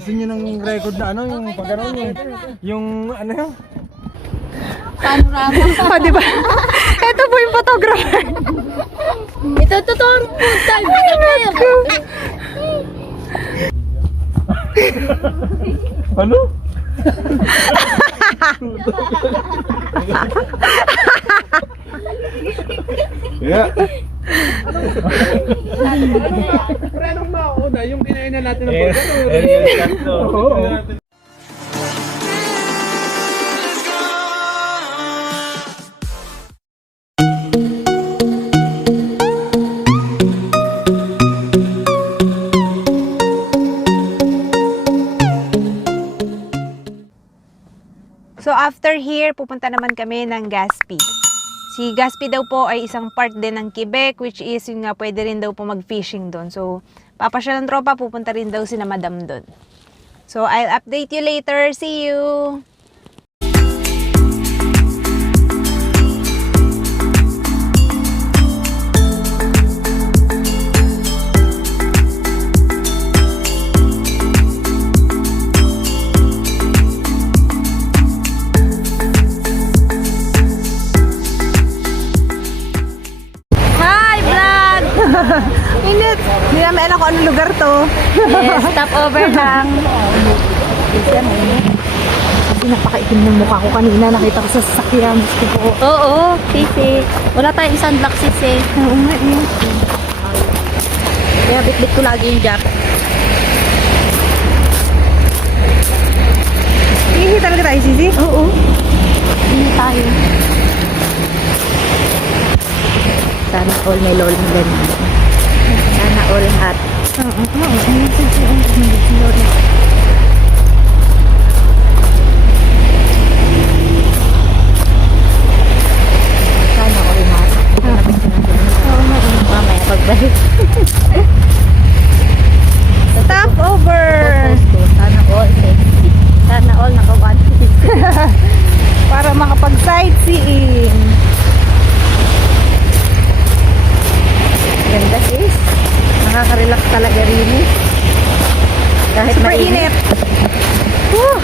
Gusto niyo ng record na ano, yung pag ano, yung ano yun? Panorama. O, diba? Ito po yung photographer. Ito totoo po tayo. Ano? Yeah. Pero anong mauna? Yung kinain na natin ng So after here, pupunta naman kami ng Gaspi. Si Gaspi daw po ay isang part din ng Quebec, which is yung nga pwede rin daw po mag-fishing doon. So papasya ng tropa, pupunta rin daw si na madam doon. So I'll update you later. See you! Init! Hindi namin alam kung anong lugar to. Yes, stop over lang. Kasi napakaitim ng mukha ko kanina. Nakita ko sa sasakyan. Gusto ko. Oo, sisi. Wala tayong sunblock sisi. Oo nga eh. Kaya bit-bit ko lagi yung jacket. Ihi talaga tayo, Sisi? Oo. Hindi tayo. Sana all may lolong ganyan. Sana all hot. Sana all hot. Mamaya pagbalik. Stop over! Sana all safety. Sana all naka-one piece. Para makapag-sightseeing. Ganda sis. Nakaka-relax talaga rin eh. Kahit Super mainit. init. Woo!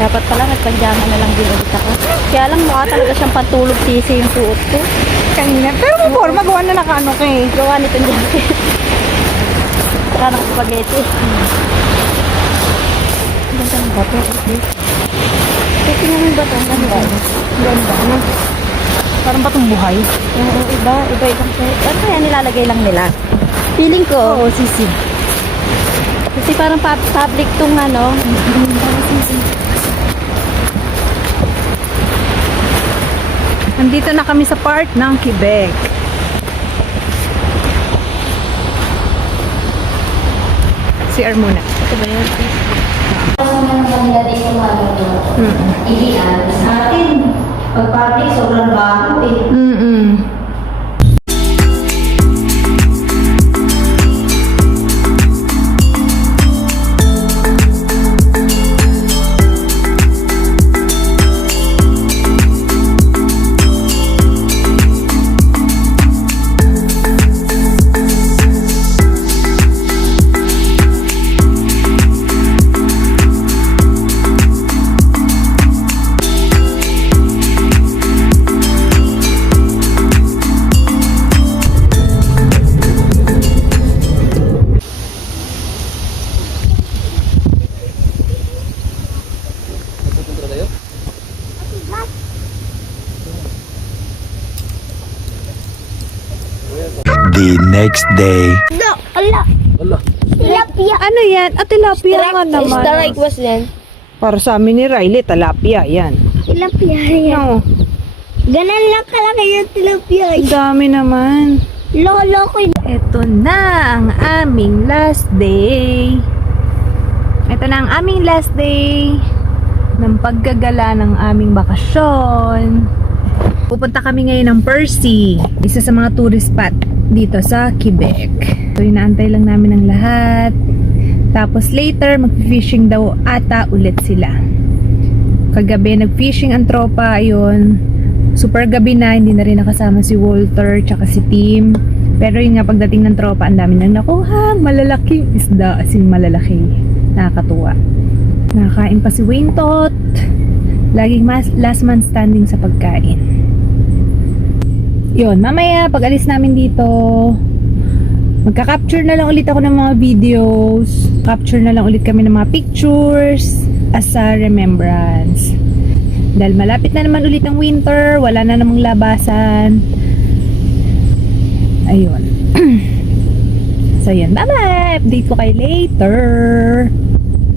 Dapat pala nagpanjama na lang din ulit ako. Kaya lang mukha talaga siyang pantulog sisi yung suot ko. Kanina. Pero may forma, gawa na nakaano ka eh. Gawa nitong jacket. Saka ng spaghetti. Ganda ng bato. Kasi nga yung bato. Ang ganda. Ganda na. Parang batong buhay. Oo, iba. Iba-ibang set. Ano kaya nilalagay lang nila? Feeling ko. Oo, Sisi. Kasi parang public tong ano. Parang sisi. Nandito na kami sa part ng Quebec. CR muna. Ito ba yun? Ilian sa atin. Pag public, sobrang baho eh. The next day. Tilapia. Ano yan? Ah, tilapia nga naman. was then. Para sa amin ni Riley, tilapia yan. Tilapia yan. No, Ganan lang kalaki yung tilapia. ang dami naman. Lolo ko yun. Ito na ang aming last day. Ito na ang aming last day ng paggagala ng aming bakasyon. Pupunta kami ngayon ng Percy, isa sa mga tourist spot dito sa Quebec. So inaantay lang namin ang lahat. Tapos later mag-fishing daw ata ulit sila. Kagabi nag-fishing ang tropa, ayun. Super gabi na, hindi na rin nakasama si Walter tsaka si Tim. Pero yun nga, pagdating ng tropa, ang dami nang nakuha. Malalaking isda, as in malalaki. Nakakatuwa. Nakakain pa si Wayne Tot. Laging last man standing sa pagkain. Yun, mamaya, pag alis namin dito, magka-capture na lang ulit ako ng mga videos. Capture na lang ulit kami ng mga pictures as a remembrance. Dahil malapit na naman ulit ang winter, wala na namang labasan. Ayun. So yun, bye-bye! Update ko kayo later.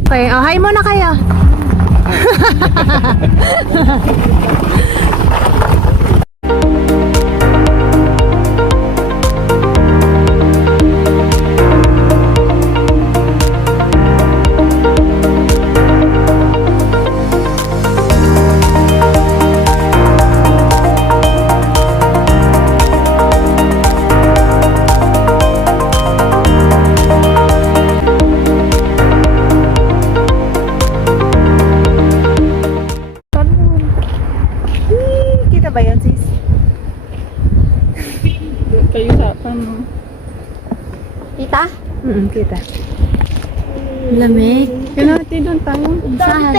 Okay, oh, hi muna kayo. Kita ba yun, sis? Kayo sa Kita? Kita. Lamig. Kinati doon tayo. Saan?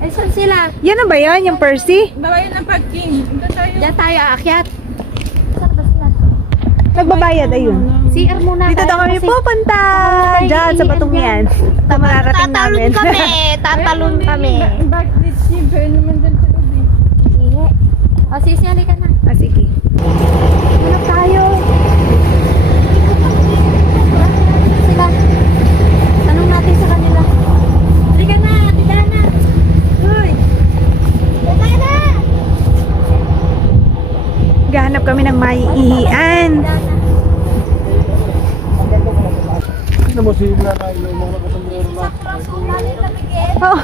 Ay, saan sila? Yan na ba yun? Yung Percy? Babayan ng parking. Diyan tayo aakyat. Nagbabayad, ayun. CR muna Dito daw kami pupunta. Diyan, sa batong yan. Ito mararating namin. Tatalon kami. Bakit si Ben naman dyan sa lobby? Sige. O, sisi, halika na. Ah, sige. Hanap tayo. Sila. Tanong natin sa kanila. Halika na, halika na. Hoy. Halika na. Gahanap kami ng maiihian. Ano mo si Nanay yung mga nakasombrero na? Oh,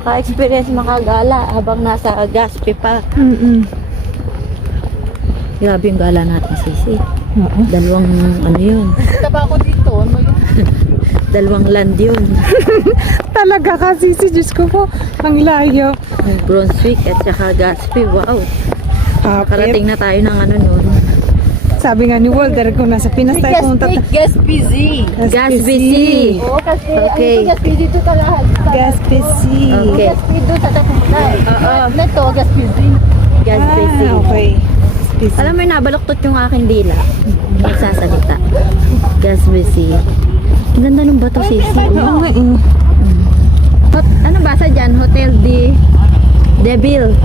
Ka-experience makagala habang nasa Gaspi pa. Grabe yung gala natin, Sisi. Oo. Dalawang, ano yun? Taba ako dito. Dalawang land yun. Talaga kasi si Diyos ko po. Ang layo. Yung Brunswick at saka Gaspi. Wow. Kapit. Karating na tayo ng ano nun. Sabi nga ni Walter, kung nasa Pinas tayo pumunta. Gaspi Z. Gaspi C. Oo, kasi Okay. Gaspi dito sa lahat. Gaspi C. Okay. Gaspi doon sa tapunan. Oo. Ito, Gaspi Z. Gaspi C. Ah, okay. Gaspi C. Alam mo, nabaluktot yung aking dila. Nagsasalita. Gaspi C. Ang ganda ng bato, Sisi. Oo nga eh. Ano basa dyan? Hotel de Deville.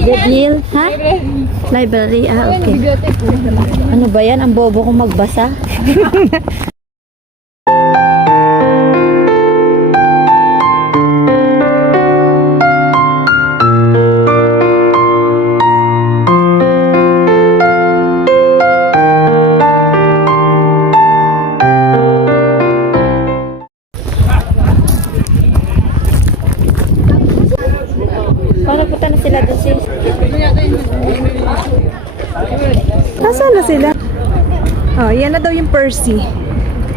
Deville? Ha? Library? Ah, okay. Ano ba yan? Ang bobo kong magbasa. Paano punta na sila doon, sis? Nasaan na sila? Oh, yan na daw yung Percy.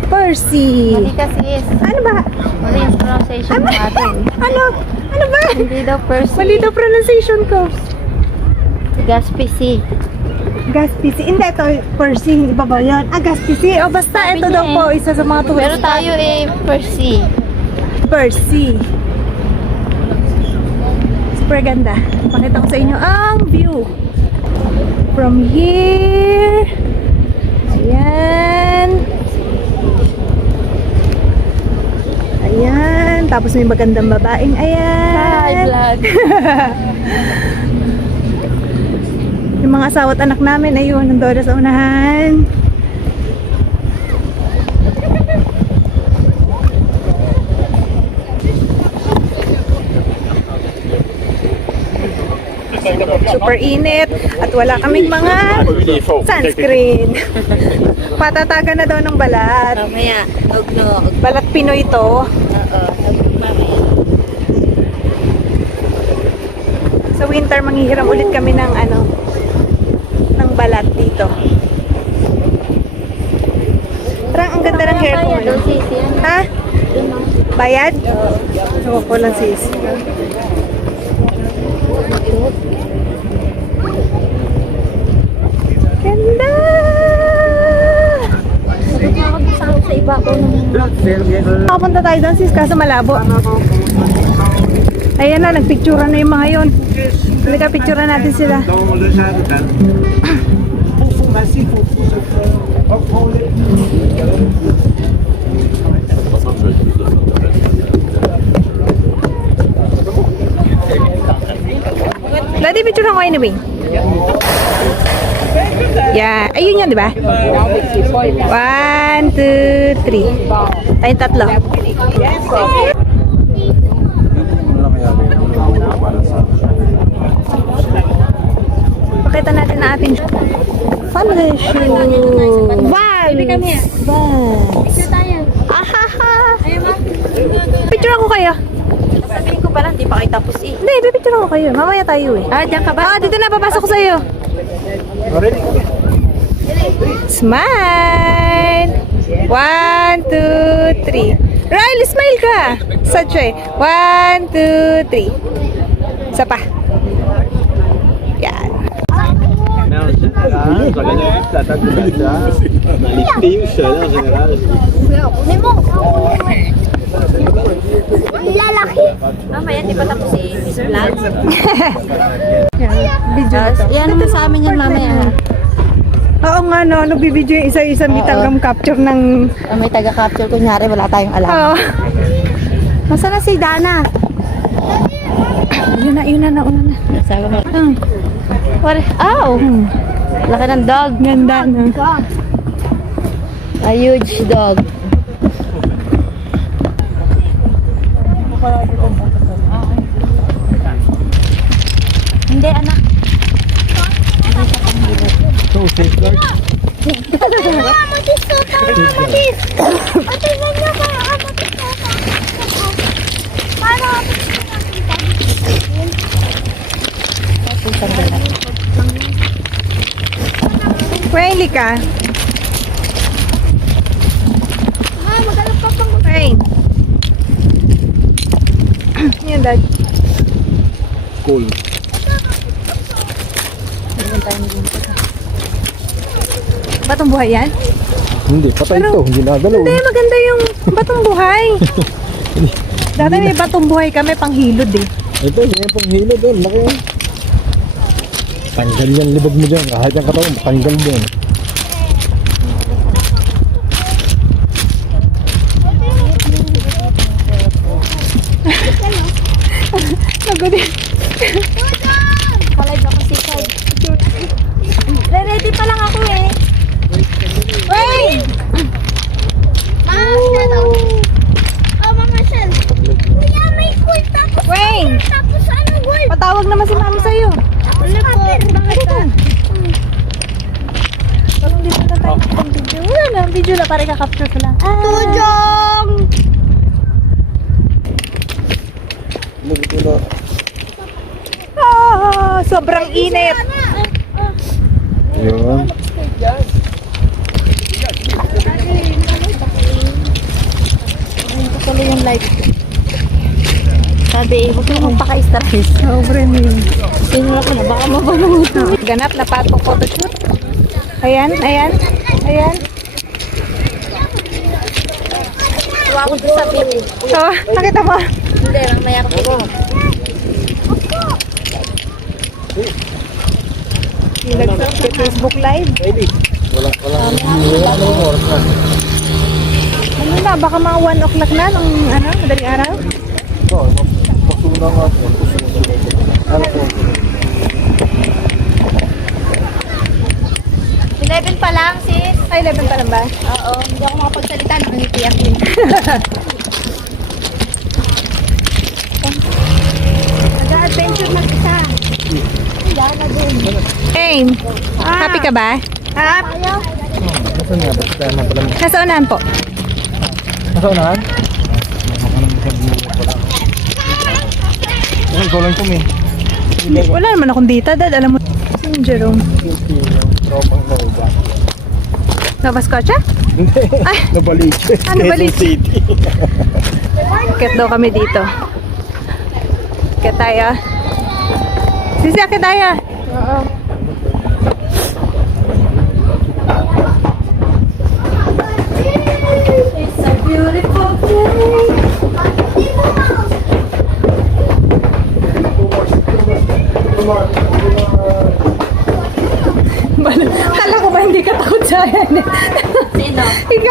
Percy. Halika, sis. Ano ba? Mali yung pronunciation natin. Ano? Ano ba? Hindi daw Percy. Mali daw pronunciation ko. Gaspi C. Gaspi C. Hindi, ito Percy. Hindi ba ba yan? Ah, Gaspi C. O basta, Sabi ito niya daw eh. po. Isa sa mga Pero tourist. tayo Percy. Percy. Super ganda. Pakita ko sa inyo ang view. From here. Ayan. Ayan. Tapos may magandang babaeng ayan. Hi, vlog. Yung mga asawa at anak namin, ayun, nandun sa unahan. Super init at wala kaming mga sunscreen. Patatagan na daw ng balat. Mamaya, nog-nog. Balat Pinoy to. Oo, mamaya. Sa winter, manghihiram ulit kami ng ano, ng balat dito. Parang ang ganda ng hair ko Mamaya daw, ngayon. Sisi. Ano? Ha? Doon, no? Bayad? Oo, ko lang sis. Ganda! Sa ibabaw ng Nakapunta tayo doon sis, kaso malabo. Ayan na, nagpicturean na yung mga yun. Halika, picturean natin sila. Dati picturean ko kayo ni Wing. Yeah, ayun yan, di ba? 1, 2, 3. Tayong tatlo. Pakita natin na ating foundation. Wow! Vibes! Picture tayo. Ahaha! Ayun ma. Picture ako kayo. Sabihin ko pala, hindi pa kayo tapos eh. Hindi, pipicture ako kayo. Mamaya tayo eh. Diyan ka ba? Dito na, papasok ko sa'yo. Smile! 1, 2, 3. Riley, smile ka! Sache. 1, 2, 3. Isa pa. Yan. Kunin mo. Lalaki. Mamaya, hindi pa tapos si Miss Vlog. Video na to. Yan naman sa amin yan mamaya. Oo nga no, nagbibideo yung isa-isa may tanggam capture ng... May taga-capture, kunyari wala tayong alam. Oo. Masa na si Dana? Yun na, nauna na. Sabi mo. Ow! Laki ng dog. Ganda no. A huge dog. Hindi, anak. Friendly ka. Rain. Yan, Dad. Cool. Batong buhay yan? Hindi, patay Pero- ito. Hindi nagalaw. Hindi, maganda yung batong buhay. Dati may batong buhay kami pang hilod eh. Ito, yan pong hilo doon. Laki. Tanggal yan, libag mo dyan. Kahit yung katawan, tanggal din. Nagulit. Palay na ko si Sai. Ready pa lang ako eh. Wait! Mama Shell. Kuya, may gold tapos. Wait! Tapos ano gold? Patawag naman si mami sa'yo. Ano po? Bakit ka? Parang dito na tayo ng video. Wala na, video na para ka-capture ko lang. Tujong! Sobrang init. Yun. Tuloy yung live. Sabi, huwag mo magpaka-stress. Sobrang init. Tinula ko na, baka mabalunod. Ganap na patong photoshoot. Ayan, ayan, ayan. Tuwa ko doon sa baby. So, nakita mo? Hindi, mamaya ko. Facebook Live. Wala oras na. Ano na, baka mga 1 o'clock na ng ano, madaling araw. Ito, pasuna nga. Ano po? 11 pa lang, sis. Ay, 11 pa lang ba? Oo, hindi ako makapagsalita. Nakangiti ako. Nag-adventure mag-isa. Aim, happy ka ba? Happy? Nasaan nga? Bakit tayo mapalam? Nasa unahan po. Nasa unahan? Ay, ikaw lang kumi. Wala naman akong data, Dad. Alam mo, si Jerome. Tropang nauba. Nabas kotsa? Hindi. Ay! Nabalik. Ah, nabalik. Quezon City. Akit daw kami dito. Akit tayo. Sisi, akit tayo. Oo.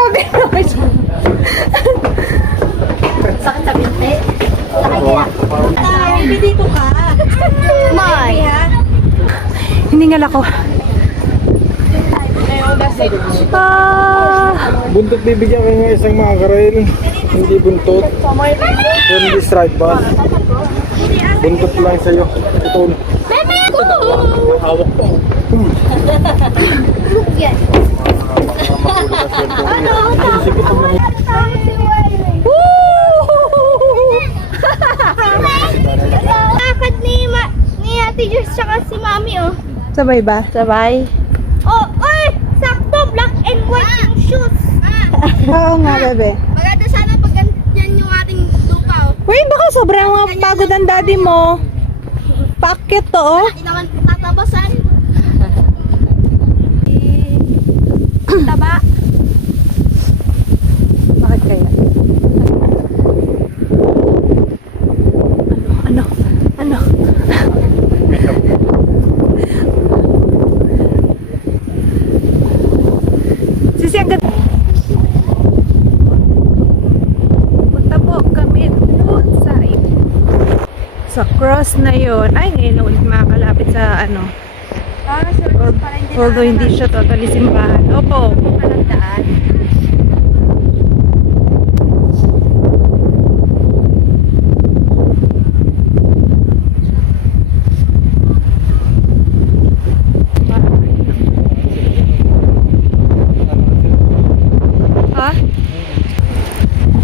Grabe naman siya. Sakit sa binti. Baby, dito ka. May. Hiningal ako. Buntot bibigyan kayo ng isang mga karel. Hindi buntot. Pero hindi strike ba? Buntot lang sa'yo. Ito. Hawak ko. Lakad ni Ate Jus tsaka si Mami, oh. Sabay ba? Sabay. Oh, oy! Sakto! Black and white yung shoes. Oo nga, bebe. Maganda sana pag yan yung ating lupa, oh. Uy, baka sobrang pagod ang daddy mo. Paakit to, oh. Hindi naman tatabasan. Taba. Bakit kaya? Ano? Ano? Sisi, ang ganda. Punta po kami doon sa cross na yon. Ay, ngayon na ulit makakalapit sa ano. Although hindi siya totally simbahan. Opo. Palang daan. Ha?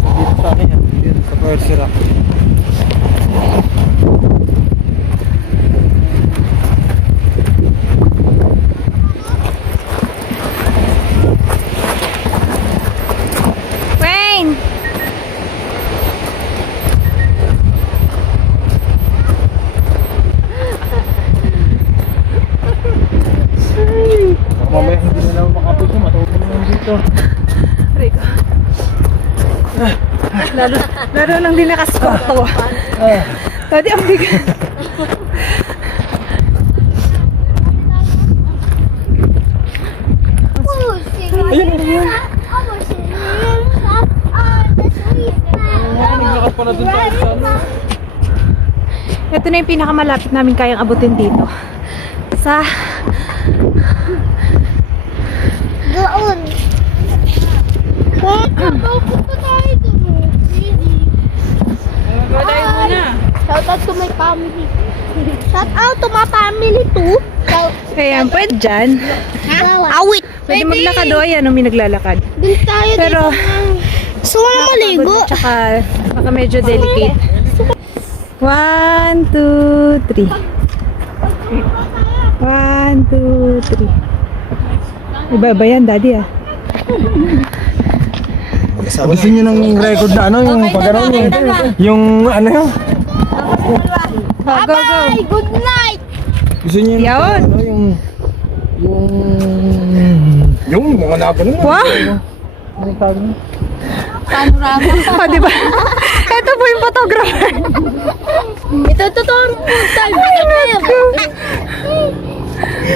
Dito sa akin yan. Dito sa Percy Rock. Wayne! Mamaya hindi na naman makapit yun. Matulog naman dito. Rico. Lalo lang din nakaskot ako. Tadi ang bigat. Naglakad pa na dun tayo sa ano. Ito na yung pinakamalapit namin kayang abutin dito. Sa Doon. Pupunta tayo doon. Shout out to my family. Shout out to my family too. kaya pwede dyan. Awit. Pwede maglakad o. Ayan, may naglalakad. Dun tayo Pero, gusto mo na maligo. tsaka baka medyo delicate. 1, 2, 3. 1, 2, 3. Iba-iba yan, daddy ah. Gusto nyo ng record na ano, yung pag-aroon yung ano yun? Bye-bye. Good night. Gusto nyo yung Yun. ano, yung mga laban naman. Wow! Ano tawag nyo? O, diba? Ito po yung photographer. Ito totoo.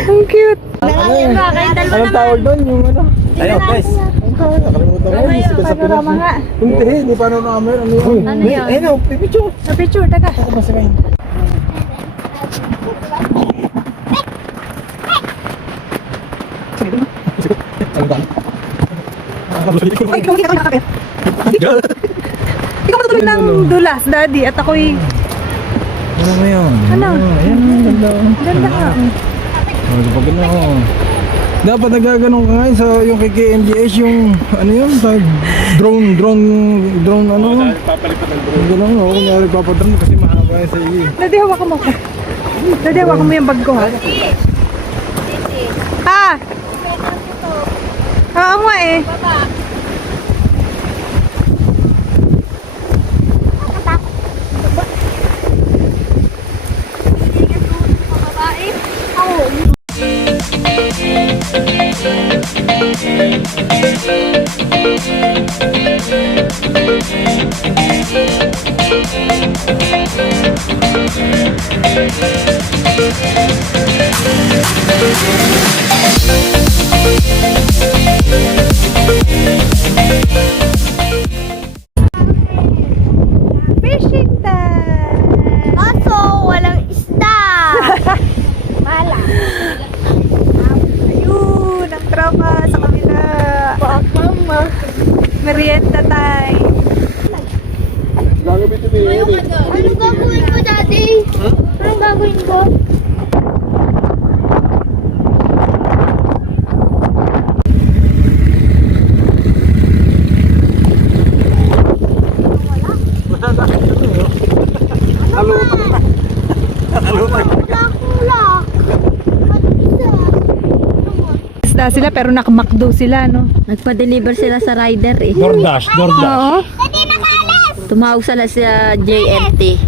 Ang cute. Anong tawag doon? Yung ano? Ayaw, guys. Nakalimutan ko. Hindi sila sa Pinas. Hindi, hindi pa ano namin. Ano yun? Ano yun? Ayun, pipicture. Sa picture, taga. Ako ba sa kayo? Ang dami. Ay, ikaw hindi ako nakakapit. Ikaw matulog ng dulas, daddy. At ako'y Ano mo yun? Ano? Ayan, ganda. ganda ka. Pag ano, dapat nagaganon ka ngayon sa yung kay KMGS yung ano yun, sa drone ano yun. Papalitan ng drone. Yung gano'n, oo, kunyari papadrone kasi mahaba yan sa iyo. Daddy, hawakan mo ko. Daddy, hawakan mo yung bag ko, ha? Ha? Oo nga eh. Thank you. merienda time. Gagawin ito eh. Anong gagawin ko, Daddy? Anong gagawin ko? Kulak. Isda sila pero nakamakdo sila, no? Nagpa-deliver sila sa rider eh. DoorDash. Oo. Tumawag sila sa JNT.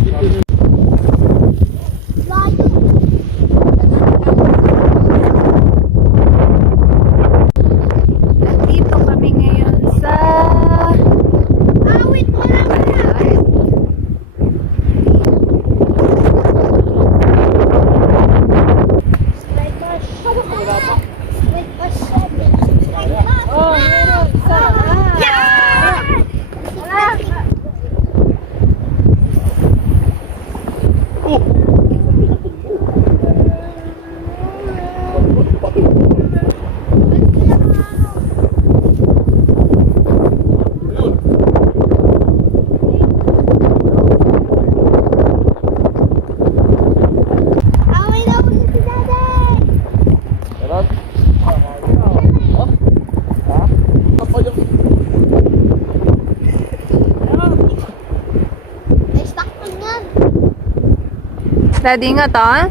Dito kami ngayon sa... Awit mo lang. Oh, meron sa... Away daw si Daddy. May stock pa yan. Daddy nga to, ha?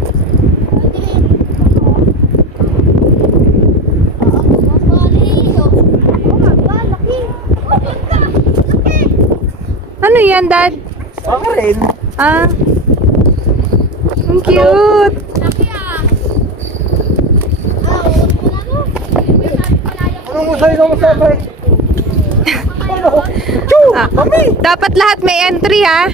Ano yan, Dad? Baka rin. Ah. Ang cute. Anong musay ka masabay? Ah, dapat lahat may entry, ha?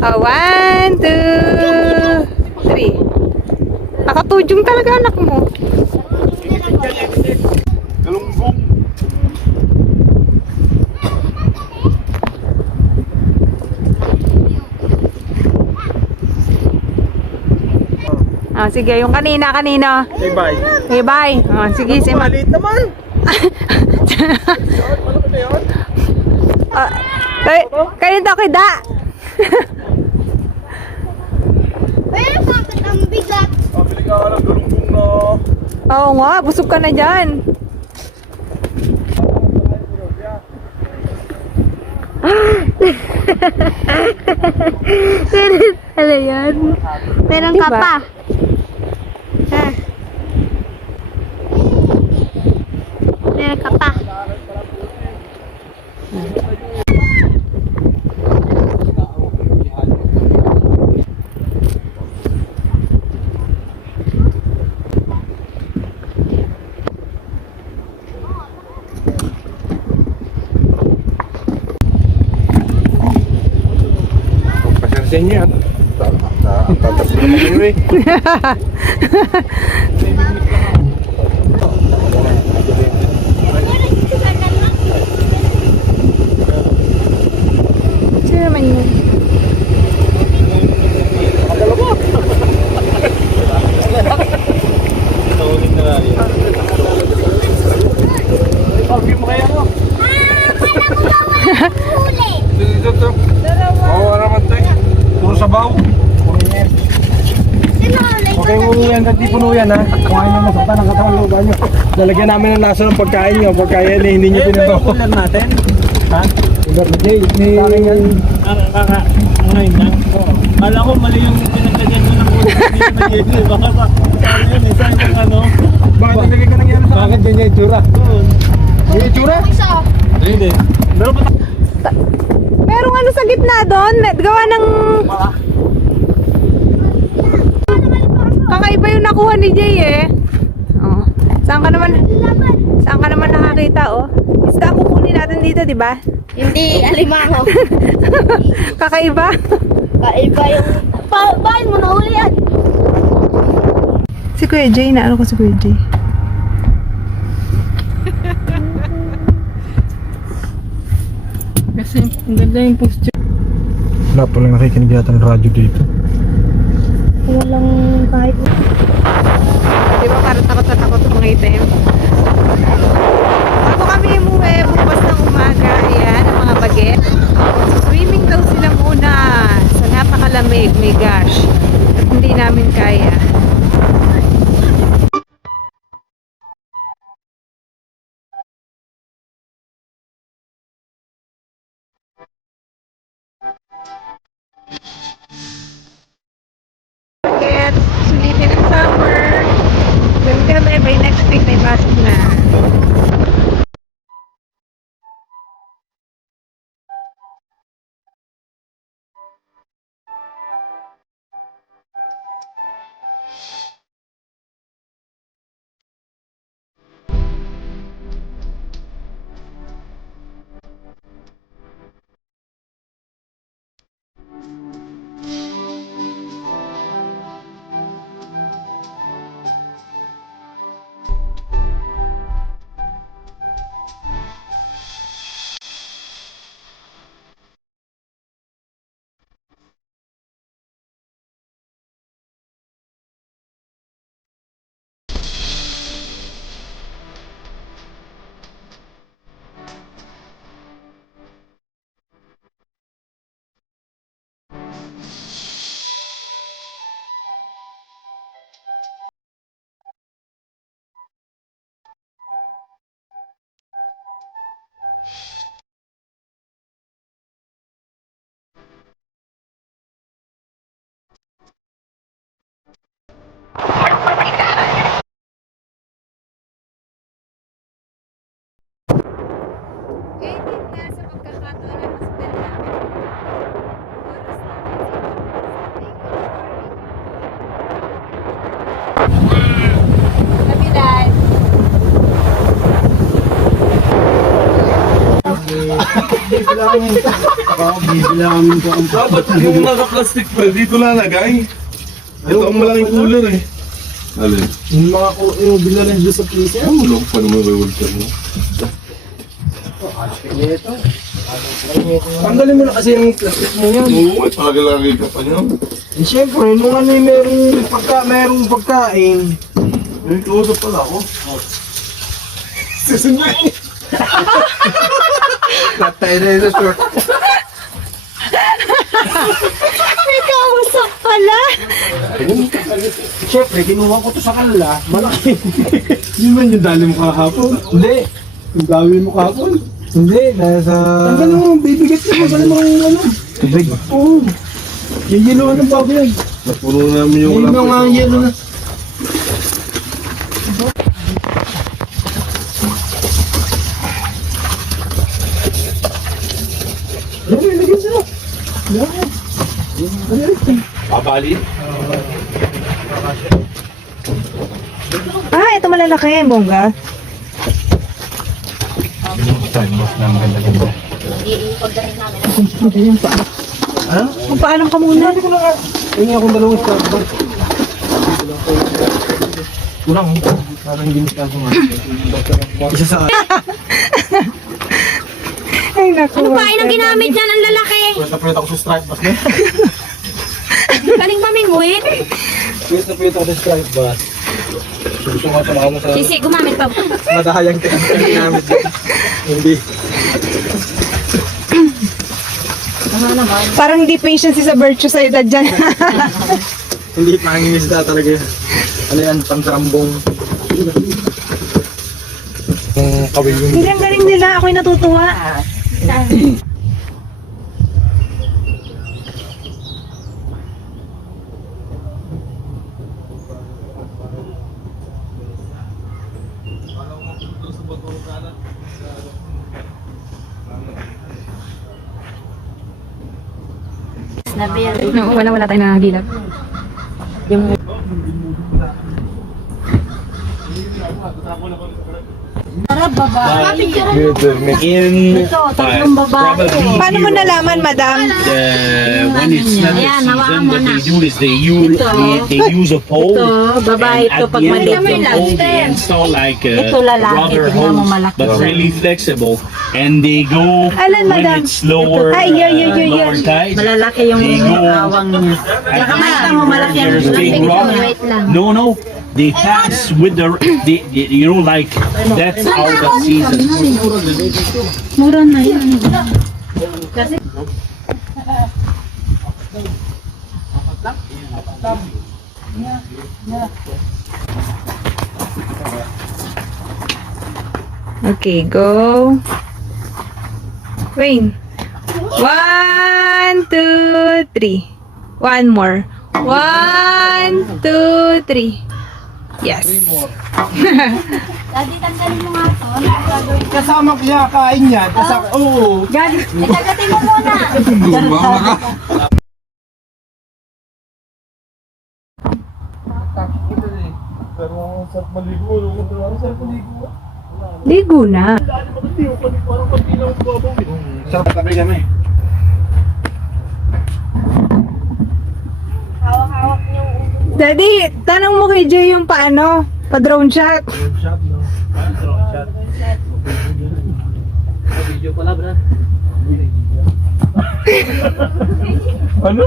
Oh, 1, 2, 3. Nakatujong talaga anak mo. Galunggong. Ah, sige, yung kanina. Okay, bye. Okay, bye. Ah, sige, si Ma. Maliit naman. Ano na yun? Ah, kayo daw kay Da. Pero bakit ang bigat? Pabili ka ng galunggong na. Oo nga, busog ka na dyan. Ano yan? Meron ka Diba? pa. Meron ka pa. Pasensya niyo yan. Tatas na naman eh. Sino naman yun? Pag-view mo kaya mo. Huli. Dito. Oo, naman ito eh. Puro sabaw. Puro yan. Sino huli? Okay, puno yan. Hindi puno yan ha. Kumain nyo masakta ng katawan looban nyo. Lalagyan namin ng lasa ng pagkain nyo. Pagkain na hindi nyo pinagawa. Ulan natin. Ha? Ulan na Jay. May... Ngayon lang. Kala ko mali yung pinaglagyan ko ng ulit. Hindi na baka pa. Ano yun eh, saan yung ano? Bakit nilagay ka ng yan? Bakit ganyan yung itsura? Yung itsura? Hindi. Pero pa Merong ano sa gitna doon? Gawa ng... Kakaiba yung nakuha ni Jay eh. Oh. Saan ka naman nakakita oh? Isda ang kukunin natin dito, di ba? Hindi, alimango. Kakaiba. Kaiba yung... Bakit mo nahuli yan? Si Kuya Jay, naano ko si Kuya Jay. kasi ang ganda yung posture. Wala pa lang nakikinig yata ng radyo dito. Walang kahit... Di ba parang takot na takot mga itim? Ako Eh, din nga sa pagkakataon na hospital namin. Oras namin. Kapitan. Dapat yung naka-plastic pa, dito lalagay. Ito ang malaking cooler eh. Alin? Yung mga yung binalin dyan sa freezer. Ang mulong pa naman may wheelchair mo. Tanggalin mo na kasi yung plastic mo yan. Oo, may pagalagay ka pa niyan. Eh, syempre, nung ano yung merong pagkain. May close up pala ako. Sisinbay! Tatay na yun sa short. May kausap pala. Syempre, kinuha ko to sa kanila. Malaki. Hindi man yung dali mo kahapon. Hindi. Yung dami mo kahapon. Hindi, dahil sa... Tanggal mo, bibigit mo. Tanggal mo yung ano. Tubig? Oo. Yung yelo ng bago yan. Napuno namin yung Yung mga yelo na. Yan, ilagay sila. Yan. Babali? Ah, ito malalaki, bongga. Magpaalam ka muna. Hindi akong dalawang Starbucks. Kurang. Parang hindi mo kaso nga. Isa sa... Ay, naku. Ano ba? Anong ginamit niya ng lalaki? Pwede ako sa Starbucks na. Galing mamingwit. Pwede ako sa Starbucks. Gusto nga sa mga sa... Sisi, gumamit pa. Madahayang tinamit. Hindi. Parang hindi patient si sa virtue sa edad dyan. Hindi pangingisda talaga. Ano yan? Pansarambong. Kawil yung... Hindi, ang galing nila. Ako'y natutuwa. No, wala tayong nangagilap. In Paano mo nalaman, madam? when it's not the season, what they do is they use a pole. babae And at the end of the pole, they install like a rubber hose, but really flexible. And they go Alan, when madam? it's lower, Ay, yun. lower tide. Malalaki yung They go awang niya. at mo, malaki ang there's big rock. wait lang. No. They pass with you know, like that's out of season. Mura na yun. Okay, go. Wayne. 1, 2, 3. One more. 1, 2, 3. Yes. Daddy, tanggalin mo nga ito. Ano ang gagawin? Kasama ko siya kain yan. Kasama... Oo. Itagatin mo muna. Pero sa maligo, sa maligo. Ligo na. Sarap tabi kami. Hawak-hawak niyo yung ulo. Daddy, tanong mo kay Jay yung paano? Pa-drone shot. Shot, no? Drone shot. Video pala, bro. Ano?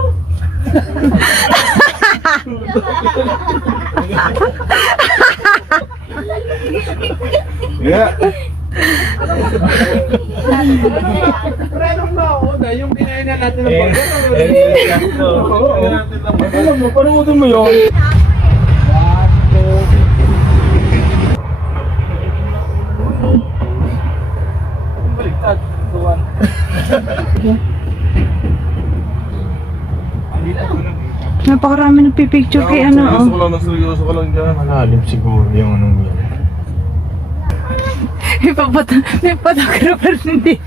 Yeah. Prenong na ako na yung kinain na natin ng pagkakas. Alam mo, panuudin mo yun. Baliktad. Napakarami nagpipicture kay ano, oh. Seryoso ka lang na seryoso ka lang dyan. Malalim siguro yung anong yan. May photographer din.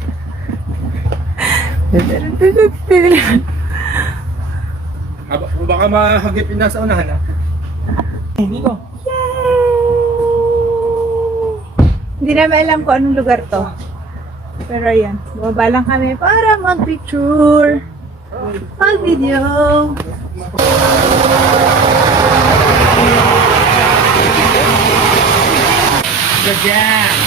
Baka mahagipin na sa unahan ha. Hindi namin alam kung anong lugar to. Pero ayan, bumaba lang kami para mag-picture. Mag-video. Good job.